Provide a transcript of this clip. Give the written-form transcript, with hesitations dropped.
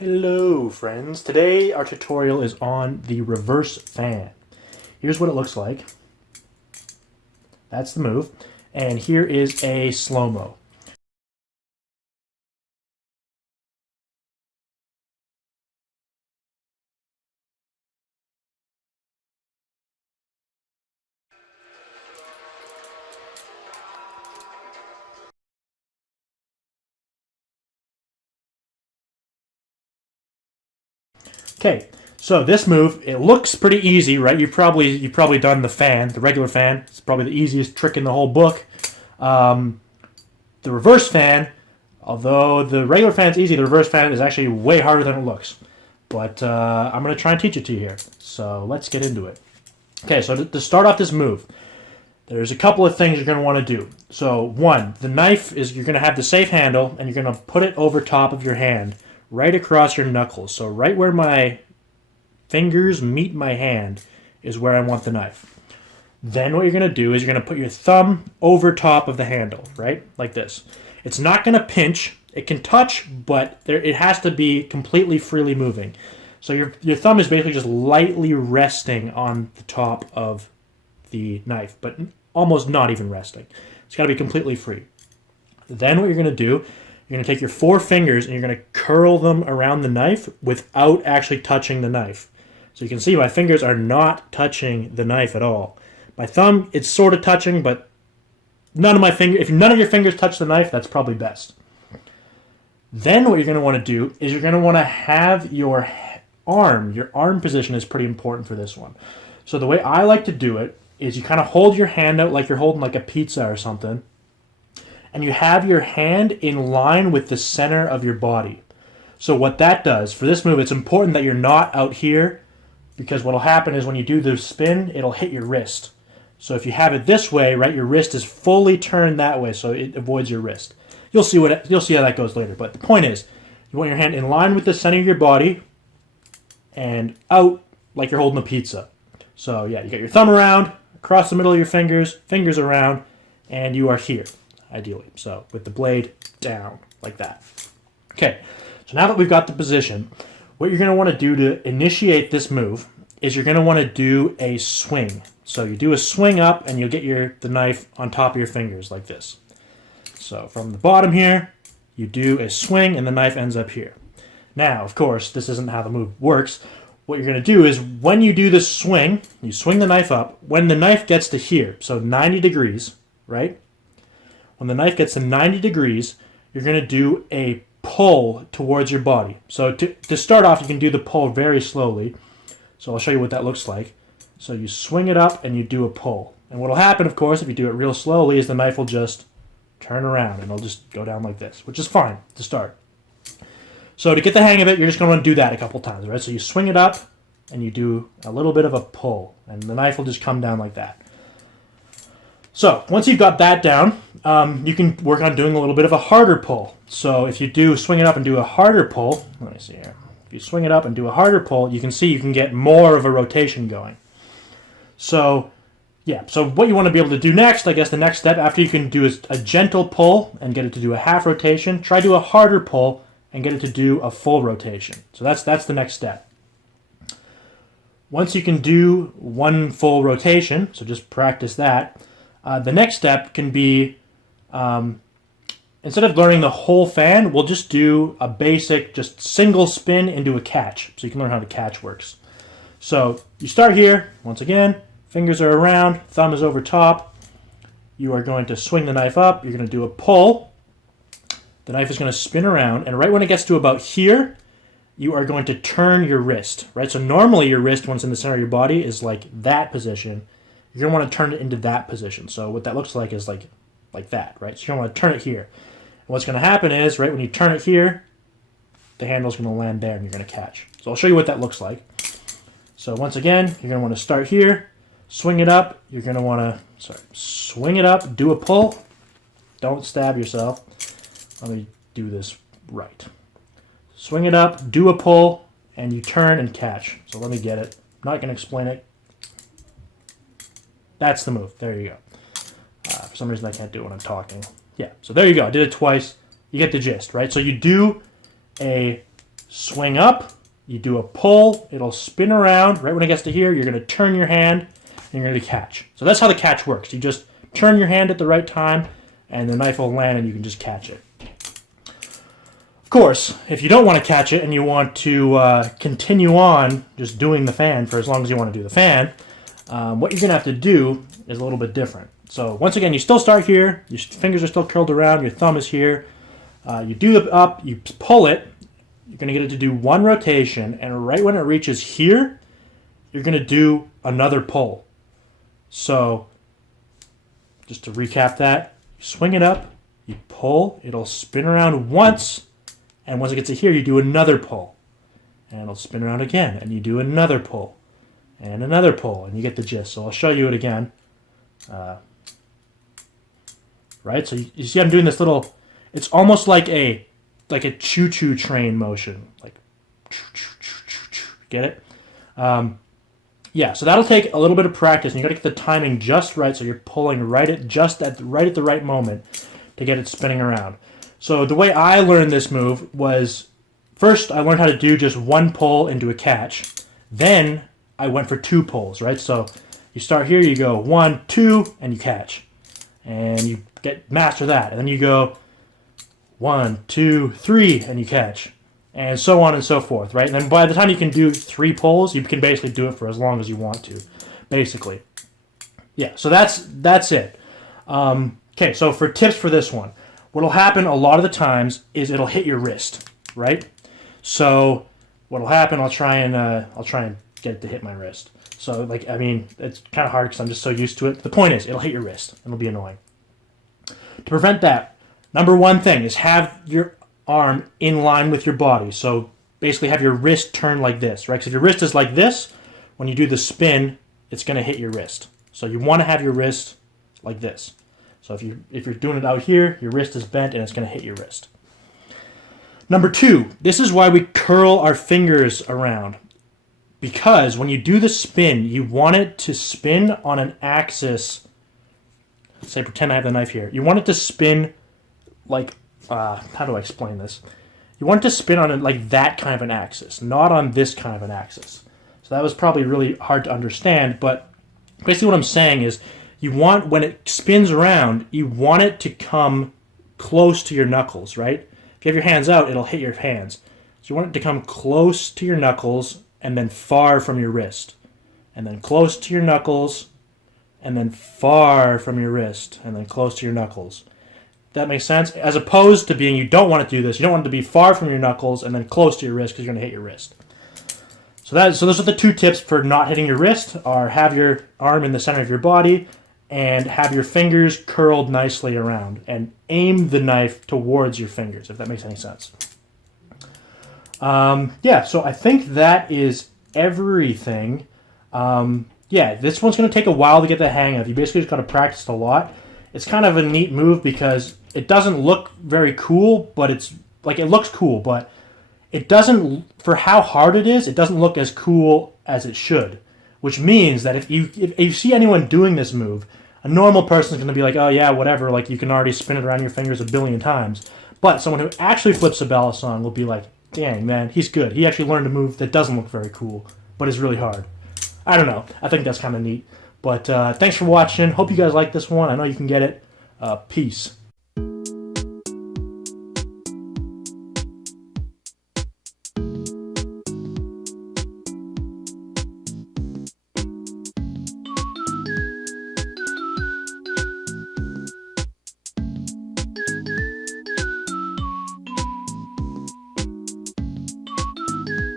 Hello friends, today our tutorial is on the reverse fan. Here's what it looks like. That's the move. And here is a slow-mo. Okay, so this move, it looks pretty easy, right? You've probably done the fan, the regular fan. It's probably the easiest trick in the whole book. The reverse fan, although the regular fan is easy, the reverse fan is actually way harder than it looks. But I'm going to try and teach it to you here. So let's get into it. Okay, so to start off this move, there's a couple of things you're going to want to do. So one, the knife is, you're going to have the safe handle, and you're going to put it over top of your hand, right across your knuckles. So right where my fingers meet my hand is where I want the knife. Then what you're going to do is you're going to put your thumb over top of the handle, right? Like this. It's not going to pinch. It can touch, but it has to be completely freely moving. So your thumb is basically just lightly resting on the top of the knife, but almost not even resting. It's got to be completely free. Then what you're going to do, you're going to take your four fingers and you're going to curl them around the knife without actually touching the knife. So you can see my fingers are not touching the knife at all. My thumb, it's sort of touching, but if none of your fingers touch the knife, that's probably best. Then what you're going to want to do is you're going to want to have your arm position is pretty important for this one. So the way I like to do it is you kind of hold your hand out like you're holding like a pizza or something, and you have your hand in line with the center of your body. So what that does, for this move, it's important that you're not out here, because what will happen is when you do the spin, it'll hit your wrist. So if you have it this way, right, your wrist is fully turned that way, so it avoids your wrist. You'll see how that goes later. But the point is, you want your hand in line with the center of your body and out like you're holding a pizza. So yeah, you got your thumb around, across the middle of your fingers around, and you are here, ideally. So with the blade down, like that. Okay, so now that we've got the position, what you're going to want to do to initiate this move is you're going to want to do a swing. So you do a swing up, and you'll get the knife on top of your fingers, like this. So from the bottom here, you do a swing, and the knife ends up here. Now, of course, this isn't how the move works. What you're going to do is when you do this swing, you swing the knife up. When the knife gets to here, so 90 degrees, right? When the knife gets to 90 degrees, you're going to do a pull towards your body. So to start off, you can do the pull very slowly. So I'll show you what that looks like. So you swing it up and you do a pull. And what will happen, of course, if you do it real slowly, is the knife will just turn around and it'll just go down like this, which is fine to start. So to get the hang of it, you're just going to want to do that a couple times, right? So you swing it up, and you do a little bit of a pull, and the knife will just come down like that. So once you've got that down, you can work on doing a little bit of a harder pull. So if you do swing it up and do a harder pull, let me see here. If you swing it up and do a harder pull, you can see you can get more of a rotation going. So yeah, so what you want to be able to do next, I guess the next step after you can do is a gentle pull and get it to do a half rotation. Try to do a harder pull and get it to do a full rotation. So that's the next step. Once you can do one full rotation, so just practice that, the next step can be, instead of learning the whole fan, we'll just do a basic, just single spin into a catch, so you can learn how the catch works. So you start here, once again, fingers are around, thumb is over top. You are going to swing the knife up, you're going to do a pull. The knife is going to spin around, and right when it gets to about here, you are going to turn your wrist, right? So normally your wrist, when it's in the center of your body, is like that position. You're going to want to turn it into that position. So what that looks like is like that, right? So you're going to want to turn it here. And what's going to happen is, right, when you turn it here, the handle's going to land there and you're going to catch. So I'll show you what that looks like. So once again, you're going to want to start here, swing it up. You're going to want to, swing it up, do a pull. Don't stab yourself. Let me do this right. Swing it up, do a pull, and you turn and catch. So let me get it. I'm not going to explain it. That's the move. There you go. For some reason, I can't do it when I'm talking. Yeah, so there you go. I did it twice. You get the gist, right? So you do a swing up, you do a pull, it'll spin around. Right when it gets to here, you're going to turn your hand, and you're going to catch. So that's how the catch works. You just turn your hand at the right time, and the knife will land, and you can just catch it. Of course, if you don't want to catch it and you want to continue on just doing the fan for as long as you want to do the fan, what you're going to have to do is a little bit different. So once again, you still start here. Your fingers are still curled around. Your thumb is here. You do the up. You pull it. You're going to get it to do one rotation, and right when it reaches here, you're going to do another pull. So just to recap that, you swing it up, you pull, it'll spin around once, and once it gets to here, you do another pull. And it'll spin around again, and you do another pull. And another pull, and you get the gist. So I'll show you it again. Right? So you see I'm doing this little... It's almost like a choo-choo train motion. Like, get it? Yeah, so that'll take a little bit of practice, and you got to get the timing just right, so you're pulling right at the right moment to get it spinning around. So the way I learned this move was, first I learned how to do just one pull into a catch. Then I went for two pulls, right? So you start here, you go 1, 2, and you catch. And you master that. And then you go 1, 2, 3, and you catch. And so on and so forth, right? And then by the time you can do 3 pulls, you can basically do it for as long as you want to, basically. Yeah, so that's it. Okay, so for tips for this one, what'll happen a lot of the times is it'll hit your wrist, right? So what'll happen? I'll try and get it to hit my wrist. So it's kind of hard because I'm just so used to it. The point is, it'll hit your wrist. It'll be annoying. To prevent that, number one thing is have your arm in line with your body. So basically have your wrist turned like this, right? Because if your wrist is like this, when you do the spin, it's going to hit your wrist. So you want to have your wrist like this. So if you're doing it out here, your wrist is bent and it's going to hit your wrist. Number 2, this is why we curl our fingers around. Because when you do the spin, you want it to spin on an axis. Say, pretend I have the knife here. You want it to spin like, how do I explain this? You want it to spin on like that kind of an axis, not on this kind of an axis. So that was probably really hard to understand, but basically what I'm saying is you want, when it spins around, you want it to come close to your knuckles, right? If you have your hands out, it'll hit your hands. So you want it to come close to your knuckles and then far from your wrist. And then close to your knuckles and then far from your wrist and then close to your knuckles. That makes sense? As opposed to being, you don't want to do this. You don't want it to be far from your knuckles and then close to your wrist because you're going to hit your wrist. So those are the 2 tips for not hitting your wrist, are have your arm in the center of your body and have your fingers curled nicely around and aim the knife towards your fingers, if that makes any sense. Yeah, so I think that is everything. Yeah, this one's going to take a while to get the hang of. You basically just got to practice a lot. It's kind of a neat move because it doesn't look very cool, but it looks cool, but it doesn't, for how hard it is, it doesn't look as cool as it should. Which means that if you see anyone doing this move, a normal person is going to be like, oh yeah, whatever, like you can already spin it around your fingers a billion times. But someone who actually flips a Balisong will be like, dang, man, he's good. He actually learned a move that doesn't look very cool, but is really hard. I don't know. I think that's kind of neat. But thanks for watching. Hope you guys like this one. I know you can get it. Peace.